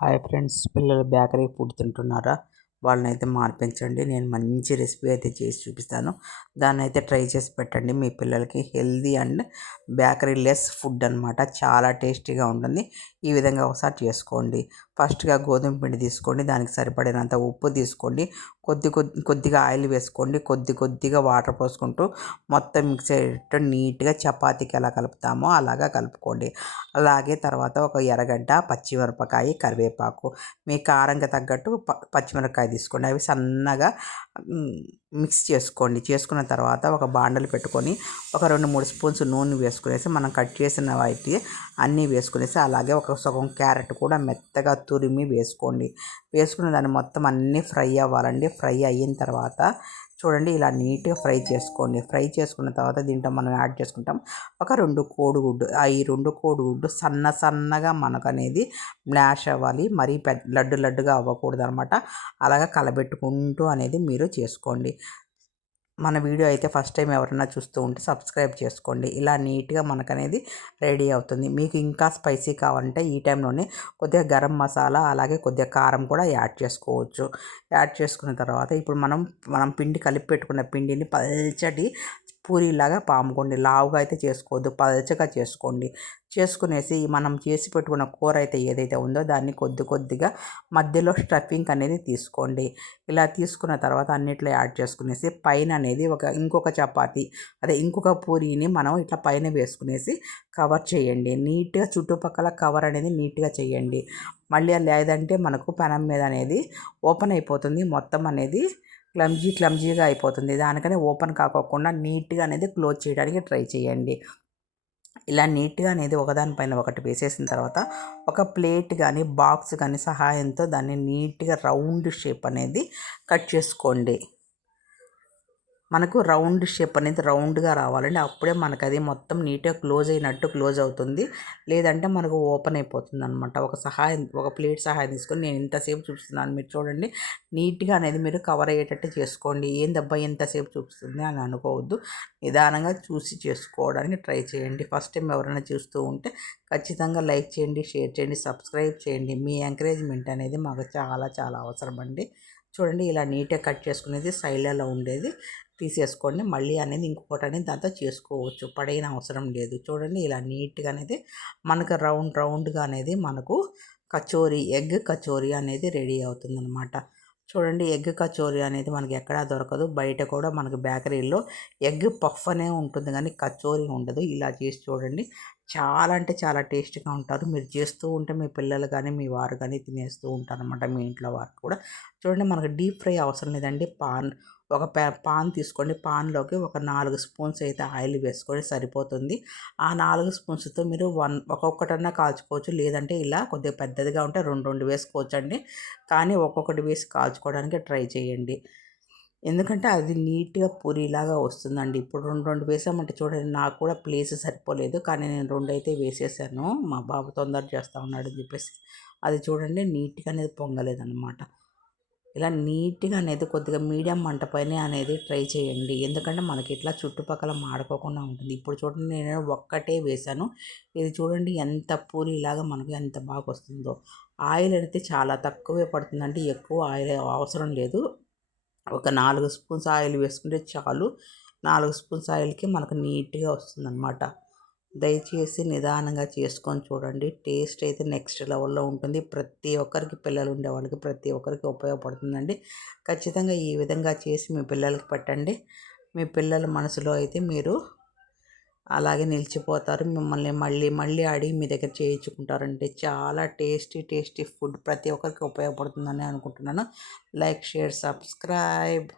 Hi friends, పిల్లలు bakery food తింటున్నారా? వాళ్ళనైతే మార్పించండి. నేను మంచి రెసిపీ అయితే చేసి చూపిస్తాను. దాన్ని అయితే ట్రై చేసి పెట్టండి మీ పిల్లలకి. Healthy and bakery less food అనమాట. చాలా టేస్టీగా ఉంటుంది. ఈ విధంగా ఒకసారి చేసుకోండి. ఫస్ట్గా గోధుమ పిండి తీసుకోండి, దానికి సరిపడినంత ఉప్పు తీసుకోండి, కొద్దిగా ఆయిల్ వేసుకోండి, కొద్దిగా వాటర్ పోసుకుంటూ మొత్తం మిక్స్ అయ్యేటట్టు నీట్గా చపాతీకి ఎలా కలుపుతామో అలాగా కలుపుకోండి. అలాగే తర్వాత ఒక ఎర్రగడ్డ, పచ్చిమిరపకాయ, కరివేపాకు, మీ కారంకి తగ్గట్టు పచ్చిమిరపకాయ తీసుకోండి. అవి సన్నగా మిక్స్ చేసుకోండి. చేసుకున్న తర్వాత ఒక బాండలు పెట్టుకొని ఒక 2-3 స్పూన్స్ నూనె వేసుకునేసి మనం కట్ చేసిన వాటి అన్నీ వేసుకునేసి, అలాగే ఒక సగం క్యారెట్ కూడా మెత్తగా తురిమి వేసుకోండి. వేసుకున్న దాన్ని మొత్తం అన్నీ ఫ్రై అవ్వాలండి. ఫ్రై అయిన తర్వాత చూడండి, ఇలా నీట్గా ఫ్రై చేసుకోండి. ఫ్రై చేసుకున్న తర్వాత దీంట్లో మనం యాడ్ చేసుకుంటాం ఒక 2 కోడిగుడ్డు. ఈ 2 కోడిగుడ్డు సన్నగా మనకు అనేది మ్యాష్ అవ్వాలి. మరీ లడ్డుగా అవ్వకూడదు అనమాట. అలాగా కలబెట్టుకుంటూ అనేది మీరు చేసుకోండి. మన వీడియో అయితే ఫస్ట్ టైం ఎవరైనా చూస్తూ ఉంటే సబ్స్క్రైబ్ చేసుకోండి. ఇలా నీట్గా మనకనేది రెడీ అవుతుంది. మీకు ఇంకా స్పైసీ కావాలంటే ఈ టైంలోనే కొద్దిగా గరం మసాలా, అలాగే కొద్దిగా కారం కూడా యాడ్ చేసుకోవచ్చు. యాడ్ చేసుకున్న తర్వాత ఇప్పుడు మనం పిండి కలిపి పెట్టుకున్న పిండిని పల్చటి పూరీలాగా పాముకోండి. లావుగా అయితే చేసుకోవద్దు, పల్చగా చేసుకోండి. చేసుకునేసి మనం చేసి పెట్టుకున్న కూర అయితే ఏదైతే ఉందో దాన్ని కొద్దిగా మధ్యలో స్టఫింగ్ అనేది తీసుకోండి. ఇలా తీసుకున్న తర్వాత అన్నిట్లో యాడ్ చేసుకునేసి పైన అనేది ఇంకొక చపాతీ, ఇంకొక పూరీని మనం ఇట్లా పైన వేసుకునేసి కవర్ చేయండి. నీట్గా చుట్టుపక్కల కవర్ అనేది నీట్గా చేయండి. మళ్ళీ లేదంటే మనకు పెనం మీద అనేది ఓపెన్ అయిపోతుంది. మొత్తం అనేది క్లమ్జీగా అయిపోతుంది. దానికని ఓపెన్ కాకోకుండా నీట్గా అనేది క్లోజ్ చేయడానికి ట్రై చేయండి. ఇలా నీట్గా అనేది ఒకదానిపైన ఒకటి వేసేసిన తర్వాత ఒక ప్లేట్ కానీ బాక్స్ కానీ సహాయంతో దాన్ని నీట్గా రౌండ్ షేప్ అనేది కట్ చేసుకోండి. మనకు రౌండ్ షేప్ అనేది రౌండ్గా రావాలండి. అప్పుడే మనకు అది మొత్తం నీట్గా క్లోజ్ అవుతుంది. లేదంటే మనకు ఓపెన్ అయిపోతుంది అనమాట. ఒక ప్లేట్ సహాయం తీసుకొని నేను ఇంతసేపు చూపిస్తున్నాను, మీరు చూడండి. నీట్గా అనేది మీరు కవర్ అయ్యేటట్టు చేసుకోండి. ఏందబ్బా ఇంతసేపు చూపిస్తుంది అని అనుకోవద్దు. నిదానంగా చూసి చేసుకోవడానికి ట్రై చేయండి. ఫస్ట్ టైం ఎవరైనా చూస్తూ ఉంటే ఖచ్చితంగా లైక్ చేయండి, షేర్ చేయండి, సబ్స్క్రైబ్ చేయండి. మీ ఎంకరేజ్మెంట్ అనేది మాకు చాలా అవసరం అండి. చూడండి, ఇలా నీట్గా కట్ చేసుకునేది సైడ్లలో ఉండేది తీసేసుకోండి. మళ్ళీ అనేది ఇంకొకటి అనేది దాంతో చేసుకోవచ్చు, పడైన అవసరం లేదు. చూడండి, ఇలా నీట్గా అనేది మనకు రౌండ్గా అనేది మనకు ఎగ్ కచోరీ అనేది రెడీ అవుతుందన్నమాట. చూడండి, ఎగ్ కచోరీ అనేది మనకి ఎక్కడా దొరకదు. బయట కూడా మనకు బేకరీలో ఎగ్ పఫ్ అనే ఉంటుంది కానీ కచోరీ ఉండదు. ఇలా చేసి చూడండి, చాలా అంటే చాలా టేస్ట్గా ఉంటారు. మీరు చేస్తూ ఉంటే మీ పిల్లలు కానీ మీ వారు కానీ తినేస్తూ ఉంటారనమాట, మీ ఇంట్లో వారు కూడా. చూడండి, మనకు డీప్ ఫ్రై అవసరం లేదండి. ఒక పాన్ తీసుకోండి. పాన్లోకి ఒక 4 స్పూన్స్ అయితే ఆయిల్ వేసుకొని సరిపోతుంది. ఆ 4 స్పూన్స్తో మీరు ఒక్కొక్కటన్నా కాల్చుకోవచ్చు. లేదంటే ఇలా కొద్దిగా పెద్దదిగా ఉంటే రెండు వేసుకోవచ్చండి. కానీ ఒక్కొక్కటి వేసి కాల్చుకోవడానికి ట్రై చేయండి. ఎందుకంటే అది నీట్గా పూరీలాగా వస్తుందండి. ఇప్పుడు రెండు వేసామంటే చూడండి, నాకు కూడా ప్లేస్ సరిపోలేదు. కానీ నేను 2 అయితే వేసేసాను. మా బాబు తొందర చేస్తూ ఉన్నాడు అని చెప్పేసి. అది చూడండి, నీట్గా అనేది పొంగలేదన్నమాట. ఇలా నీట్గా అనేది కొద్దిగా మీడియం మంట పైన అనేది ట్రై చేయండి. ఎందుకంటే మనకి ఇట్లా చుట్టుపక్కల మాడిపోకుండా ఉంటుంది. ఇప్పుడు చూడండి, నేను ఒక్కటే వేశాను. ఇది చూడండి ఎంత పూరీలాగా మనకి ఎంత బాగా వస్తుందో. ఆయిల్ అయితే చాలా తక్కువే పడుతుందండి, ఎక్కువ ఆయిల్ అవసరం లేదు. ఒక 4 స్పూన్స్ ఆయిల్ వేసుకుంటే చాలు. 4 స్పూన్స్ ఆయిల్కి మనకు నీట్గా వస్తుందన్నమాట. దయచేసి నిదానంగా చేసుకొని చూడండి. టేస్ట్ అయితే నెక్స్ట్ లెవెల్లో ఉంటుంది. ప్రతి ఒక్కరికి, పిల్లలు ఉండే వాళ్ళకి ప్రతి ఒక్కరికి ఉపయోగపడుతుందండి. ఖచ్చితంగా ఈ విధంగా చేసి మీ పిల్లలకి పెట్టండి. మీ పిల్లల మనసులో అయితే మీరు అలాగే నిలిచిపోతారు. మిమ్మల్ని మళ్ళీ అడిగి మీ దగ్గర చేయించుకుంటారంటే చాలా టేస్టీ ఫుడ్ ప్రతి ఒక్కరికి ఉపయోగపడుతుందని అనుకుంటున్నాను. Like, share, subscribe.